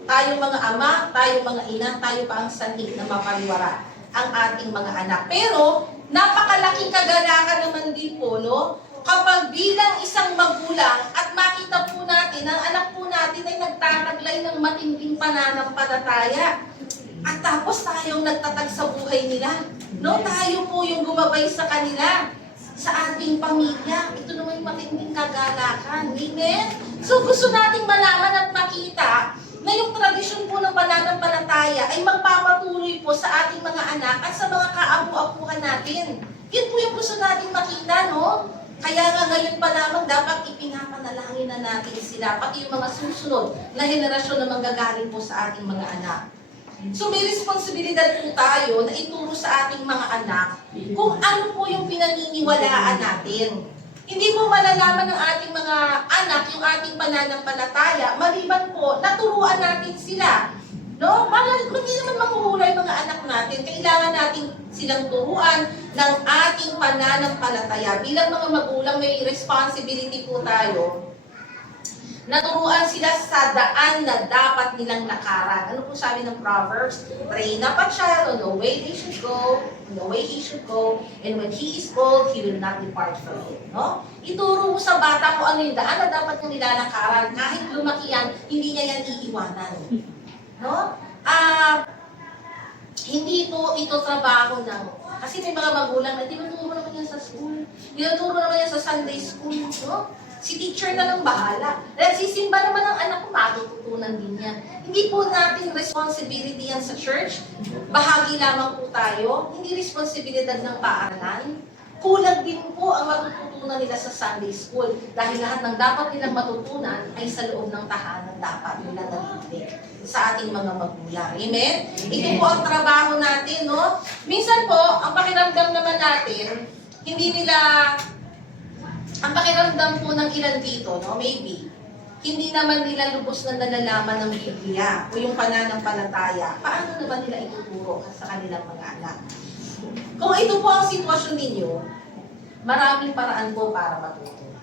Tayo mga ama, tayo mga ina, tayo pa ang sanhi na mapaliwara ang ating mga anak. Pero, napakalaking kagalakan naman din po, no? Kapag bilang isang magulang at makita po natin, ang anak po natin ay nagtataglay ng matinding pananampalataya. At tapos tayong nagtatag sa buhay nila. No, tayo po yung gumabay sa kanila, sa ating pamilya. Ito naman yung matinding kagalakan. Amen? So gusto nating malaman at makita na yung tradisyon po ng pananampalataya ay magpapatuloy po sa ating mga anak at sa mga kaapu-apuhan natin. Yun po yung gusto nating makita, no? Kaya nga ngayon pa lamang dapat ipinapanalangin na natin sila, pati yung mga susunod na henerasyon na manggagaling po sa ating mga anak. So may responsibilidad po tayo na ituro sa ating mga anak kung ano po yung pinaniniwalaan natin. Hindi mo malalaman ng ating mga anak yung ating pananampalataya, maliban po, naturuan natin sila. No? Hindi naman mahuhulay mga anak natin. Kailangan natin silang turuan ng ating pananampalataya. Bilang mga magulang, may responsibility po tayo. Naturuan sila sa daan na dapat nilang lakaran. Ano po sabi ng Proverbs? Train up a child on the way they should go, on the way he should go, and when he is old, he will not depart from it. No? Ituro mo sa bata kung ano yung daan na dapat niyang nilalakaran. Kahit lumaki yan, hindi niya yan iiwanan. No? Hindi po ito trabaho ng, kasi may mga magulang na, tinuturo naman yan sa school, tinuturo naman yan sa Sunday school, no? Si teacher na lang bahala. Nagsisimba naman ang anak ko, matututunan din yan. Hindi po natin responsibility yan sa church. Bahagi lamang po tayo. Hindi responsibilidad ng paaralan. Kulang din po ang matututunan nila sa Sunday school. Dahil lahat ng dapat nilang matutunan ay sa loob ng tahanan dapat nila nalilig sa ating mga magulang. Amen? Ito po ang trabaho natin, no? Minsan po, ang pakiramdam naman natin, hindi nila, ang pakiramdam po ng ilan dito, no? Maybe, hindi naman nila lubos na nalalaman ng Biblia o yung pananampalataya. Paano naman nila ituturo sa kanilang mga anak? Kung ito po ang sitwasyon ninyo, maraming paraan po para matuto.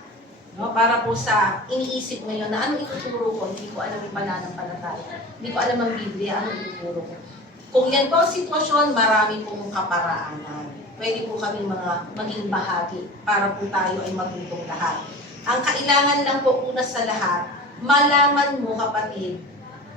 No? Para po sa iniisip ngayon na ano ituturo ko, hindi ko alam yung pananampalataya. Hindi ko alam ang Biblia, ano ituturo ko. Kung yan po ang sitwasyon, marami pong kaparaanan. Pwede po kami maging bahagi para po tayo ay matutong lahat. Ang kailangan lang po una sa lahat, malaman mo kapatid,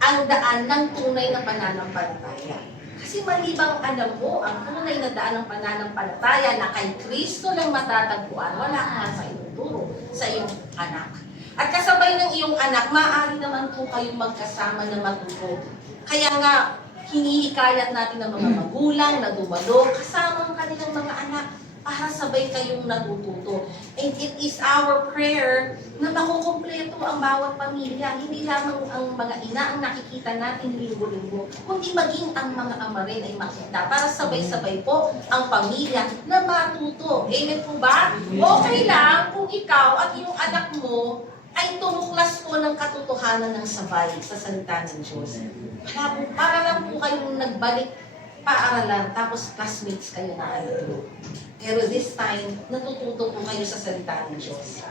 ang daan ng tunay na pananampalataya. Kasi malibang alam mo, ang tunay na daan ng pananampalataya na kay Kristo lang matatagpuan, wala kang sa ituturo sa iyong anak. At kasabay ng iyong anak, maaari naman po kayong magkasama na matuto. Kaya nga, hinihikayat natin ng mga magulang na dumalo kasama ang kanilang mga anak. para sabay kayong natututo. And it is our prayer na makukumpleto ang bawat pamilya. Hindi lamang ang mga ina ang nakikita natin linggo-linggo, kundi maging ang mga ama rin ay makita para sabay-sabay po ang pamilya na matuto. Amen po ba? Okay lang kung ikaw at yung anak mo ay tumuklas po ng katotohanan ng sabay sa salita ng Diyos. Para lang po kayong nagbalik paaralan, tapos classmates kayo na ano. Pero this time, natututo po kayo sa salita ng Diyos.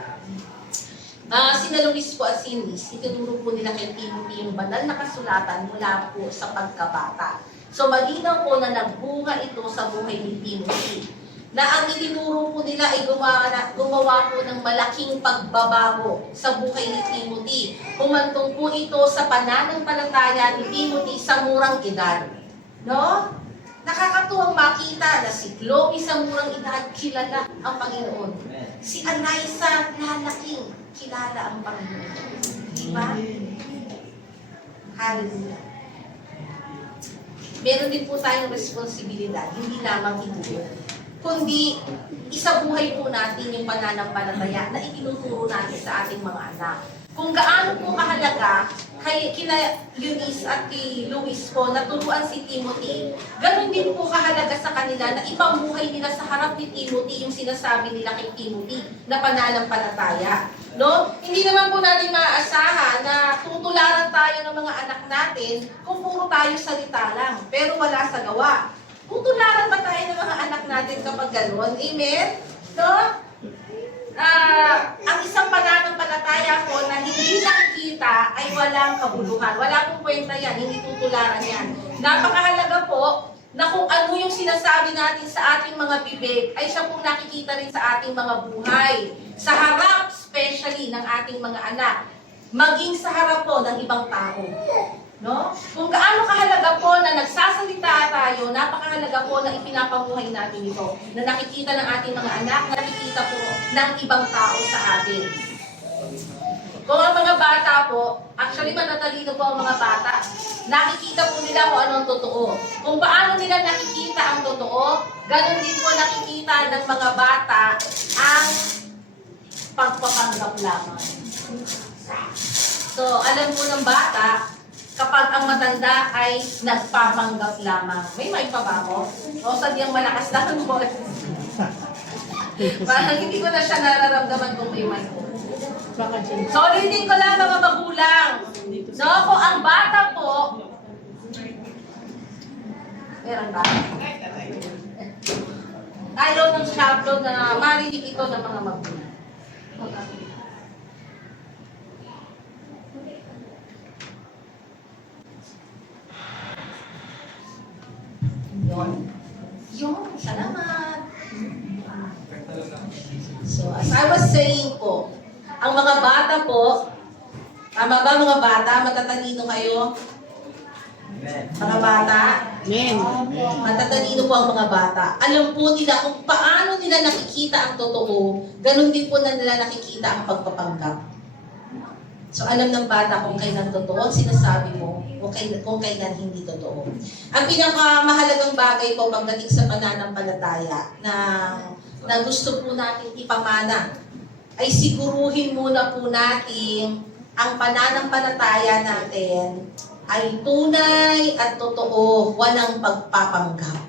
Sina Luis po at si Liz, itinuro po nila kay Timothy yung banal na kasulatan mula po sa pagkabata. So malinaw po na nagbunga ito sa buhay ni Timothy. Na ang itinuro po nila ay gumawa po ng malaking pagbabago sa buhay ni Timothy. Humantong po ito sa pananampalataya ni Timothy sa murang edad. No? Nakakatuwang makita na si Chloe sa murang edad kilala ang Panginoon. Si Eliza lalaking kilala ang Panginoon. Di ba? Hallelujah. Meron din po tayong responsibilidad, hindi lamang ito, kundi isabuhay po natin yung pananampalataya na itinuturo natin sa ating mga anak. Kung gaano po kahalaga kina Eunice at kay Luis po na turuan si Timothy, ganun din po kahalaga sa kanila na ipambuhay nila sa harap ni Timothy yung sinasabi nila kay Timothy na pananampalataya. No? Hindi naman po natin maaasahan na tutularan tayo ng mga anak natin kung puro tayo salita lang, pero wala sa gawa. Tutularan ba tayo ng mga anak natin kapag gano'n? Amen? No? Ang isang pananampalataya ko na hindi nakikita ay walang kabuluhan. Wala pong kwenta yan, hindi tutularan yan. Napakahalaga po na kung ano yung sinasabi natin sa ating mga bibig ay siya pong nakikita rin sa ating mga buhay. Sa harap, especially ng ating mga anak. Maging sa harap po ng ibang tao. No? Kung gaano kahalaga po na nagsasalita tayo, napakahalaga po na ipinapamuhay natin ito. Na nakikita ng ating mga anak, na nakikita po ng ibang tao sa atin. Kung ang mga bata po, actually matatalino po ang mga bata, nakikita po nila kung anong totoo. Kung paano nila nakikita ang totoo, ganun din po nakikita ng mga bata ang pagpapanggap lamang. So, alam po ng bata, kapag ang matanda ay nagpapanggap lamang. May pa ba ako? O sadyang malakas lang po. Parang hindi ko na siya nararamdaman kung may mic po. So, ulitin ko lang mga magulang. No, kung ang bata po, meron ba? Ayaw ng shablon na marinig ito ng mga magulang. Yun, salamat. So, as I was saying po, ang mga bata po, tama ba mga bata? Matatalino kayo? Mga bata? Amen. Matatalino po ang mga bata. Alam po nila kung paano nila nakikita ang totoo, ganun din po na nila nakikita ang pagpapanggap. So, alam ng bata kung kailan totoo ang sinasabi mo o kung kailan hindi totoo. Ang pinakamahalagang bagay po pagdating sa pananampalataya na gusto po natin ipamana ay siguruhin muna po natin ang pananampalataya natin ay tunay at totoo, walang pagpapanggap.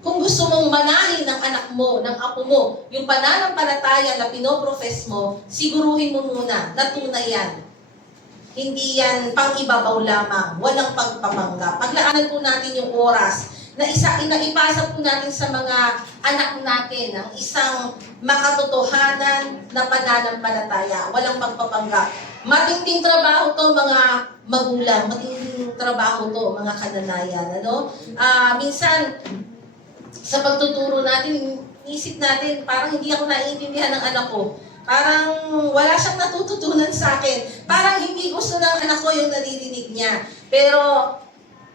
Kung gusto mong manahin ng anak mo, ng apo mo, yung pananampalataya na pinoprofess mo, siguruhin mo muna na tunay yan. Hindi yan pang-ibabaw lamang, walang pagpapanggap. Paglaanan po natin yung oras na ipasa po natin sa mga anak natin ang isang makatotohanan na pananampalataya, walang pagpapanggap. Matinding trabaho to mga magulang, matinding trabaho to mga kananayan. Ano? Minsan, sa pagtuturo natin, isip natin, parang hindi ako naiintindihan ng anak ko. Parang wala siyang natututunan sa akin. Parang hindi gusto ng anak ko yung naririnig niya. Pero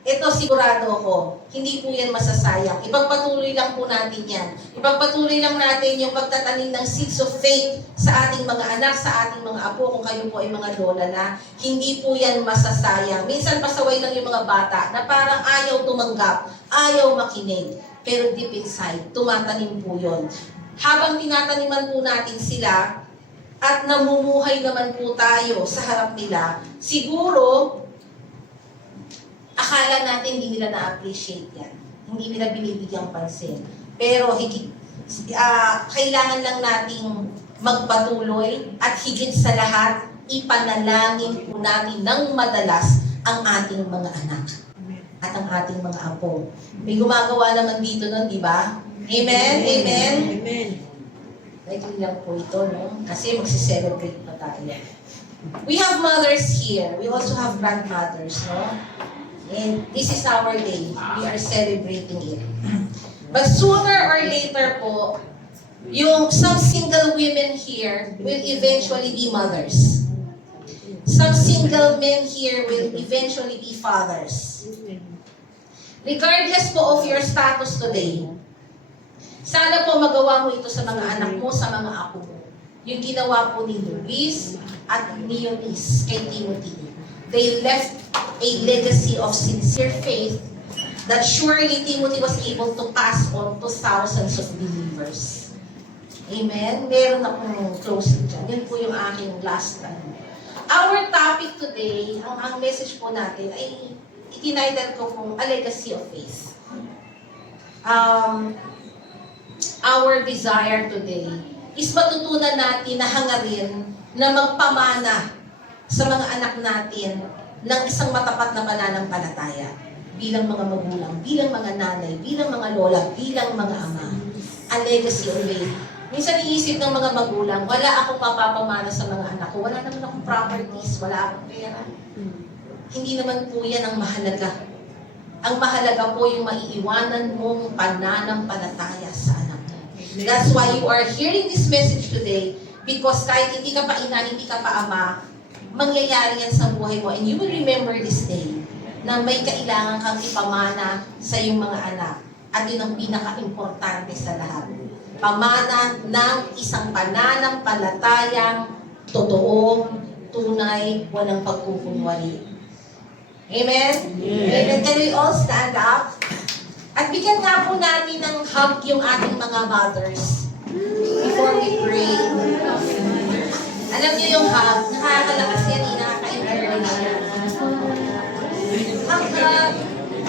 ito sigurado ako, hindi po yan masasayang. Ipagpatuloy lang po natin yan. Ipagpatuloy lang natin yung pagtatanim ng seeds of faith sa ating mga anak, sa ating mga apo, kung kayo po ay mga lola na, hindi po yan masasayang. Minsan pasaway lang yung mga bata na parang ayaw tumanggap, ayaw makinig. Pero deep inside, tumatanim po yun. habang tinataniman po natin sila at namumuhay naman po tayo sa harap nila, siguro, akala natin hindi nila na-appreciate yan. Hindi nila binibigyang pansin. Pero kailangan lang nating magpatuloy at higit sa lahat, ipanalangin po natin ng madalas ang ating mga anak at ang ating mga apo. May gumagawa naman dito nun, di ba? Amen? Amen? Amen. Likely lang po ito, no? Kasi magsi-celebrate pa tayo. We have mothers here. We also have grandmothers, no? And this is our day. We are celebrating it. But sooner or later po, some single women here will eventually be mothers. Some single men here will eventually be fathers. Regardless po of your status today, sana po magawa mo ito sa mga anak mo, sa mga apo mo. Yung ginawa po ni Luis at ni Eunice kay Timothy. They left a legacy of sincere faith that surely Timothy was able to pass on to thousands of believers. Amen? Meron akong closing dyan. Yan po yung aking last time. Our topic today, ang message po natin ay itinitle ko kung A Legacy of Faith. Our desire today is matutunan natin na hangarin na magpamana sa mga anak natin ng isang matapat na pananampalataya bilang mga magulang, bilang mga nanay, bilang mga lola, bilang mga ama. A legacy of faith. Minsan iisip ng mga magulang, wala akong mapapamana sa mga anak ko, wala naman akong properties, wala akong pera. Hindi naman po yan ang mahalaga. Ang mahalaga po yung maiiwanan mong pananampalataya sa anak mo. That's why you are hearing this message today, because kahit hindi ka pa ina, hindi ka pa ama, mangyayari yan sa buhay mo. And you will remember this day na may kailangan kang ipamana sa iyong mga anak. At yun ang pinaka-importante sa lahat. Pamana ng isang pananampalatayang totoo, tunay, walang pagkukunwari. Amen? Yeah. Amen. Can we all stand up? At bigyan nga po natin ng hug yung ating mga mothers before we pray. Alam niyo yung hug, nakakalakas yan, nakaka-encourage. Hug.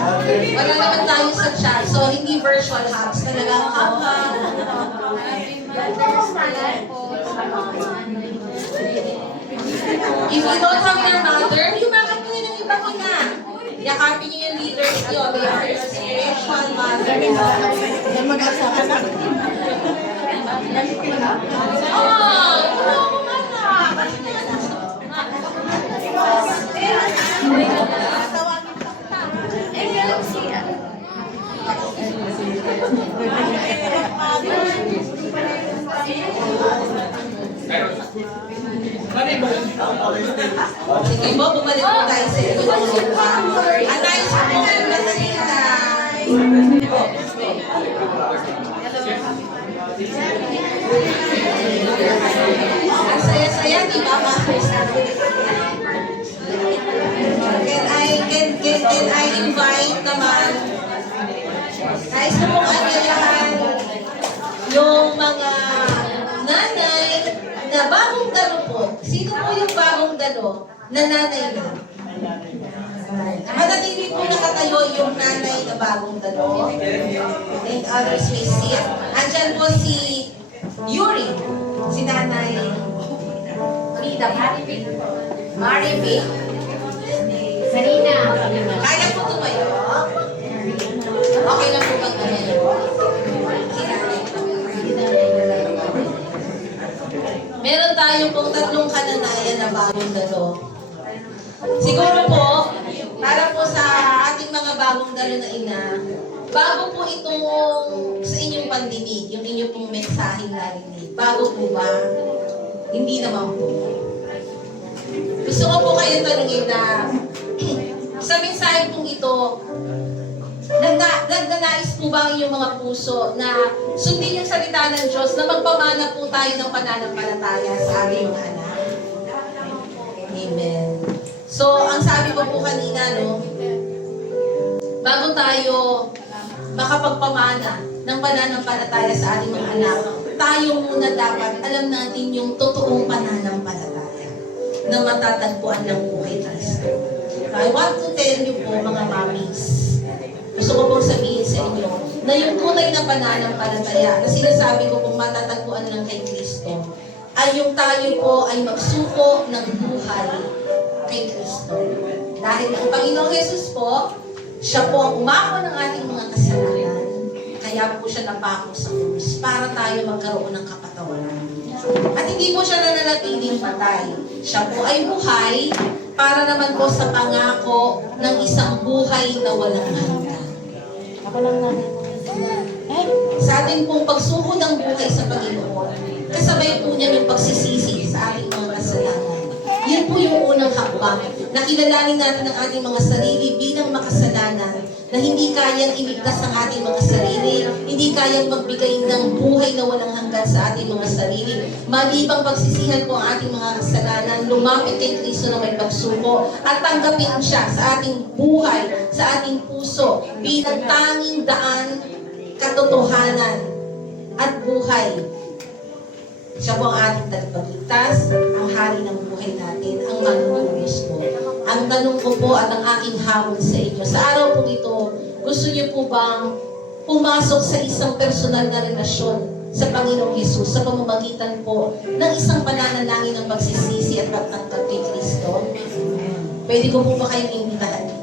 Wala naman tayo sa chat, so hindi virtual hugs. Talagang hug. If you don't have your mother, yumakap nyo ng ibang ina. Yakapin nyo yung leaders nyo. They are your spiritual mother. Mag-asawa na. Sige po, bumalik po tayo sa inyo. Anay, sa mga natalita. Ang saya-saya, di ba, Can I invite naman, nais ko pong agayahan yung mga nanay na bagong dalo po. Sino po yung bagong dalo na nanay na? Manatili po nakatayo yung nanay na bagong dalo. And others may see it. Andyan po si Yuri, si nanay Rita Maribig. Sarina. Kaya po tumayo? Okay lang po bang tumayo? Meron tayo pong tatlong kananayan na bagong dalo. Siguro po, para po sa ating mga bagong dalo na ina, bago po itong sa inyong pandinig, yung inyong pong mensaheng narinig. Bago po ba? Hindi naman po. Gusto ko po kayo tanungin na sa mensahe pong ito, nagnanais po ba ang inyong mga puso na sundin yung salita ng Diyos na magpamana po tayo ng pananampalataya sa ating mga anak? Amen. So, ang sabi ko po kanina, no, bago tayo makapagpamana ng pananampalataya sa ating mga anak, tayo muna dapat alam natin yung totoong pananampalataya na matatagpuan ng buhay Kristo. I want to tell you po, mga mommies, gusto ko pong sabihin sa inyo na yung tunay na pananampalataya na sinasabi ko kung matatagpuan lang kay Kristo ay yung tayo po ay magsuko ng buhay kay Kristo. Dahil ang Panginoong Jesus po, siya po ang umako ng ating mga kasalanan. Kaya po siya napako sa krus para tayo magkaroon ng kapatawaran. At hindi po siya nananatiling patay. Siya po ay buhay para naman po sa pangako ng isang buhay na walang hanggan. Sa ating pong pagsuko ng buhay sa Panginoon, kasabay po niya ng pagsisisi sa ating mga kasalanan. Yan po yung unang hakbang na kilalanin natin ang ating mga sarili bilang makasalanan na hindi kayang iligtas ang ating mga sarili, hindi kayang magbigay ng buhay na walang hanggan sa ating mga sarili. Malibang pagsisihan po ang ating mga kasalanan, lumapit kay Kristo na may pagsuko at tanggapin siya sa ating buhay, sa ating puso bilang tanging daan, katotohanan at buhay. Siya po ang ating tagapagligtas, ang hari ng buhay natin, ang manunubos po. Ang tanong ko po at ang aking hamon sa inyo, sa araw po ito, gusto niyo po bang pumasok sa isang personal na relasyon sa Panginoong Hesus sa pamamagitan po ng isang pananalangin ng pagsisisi at pagtanggap kay Kristo? Pwede ko po ba kayong imbitahan?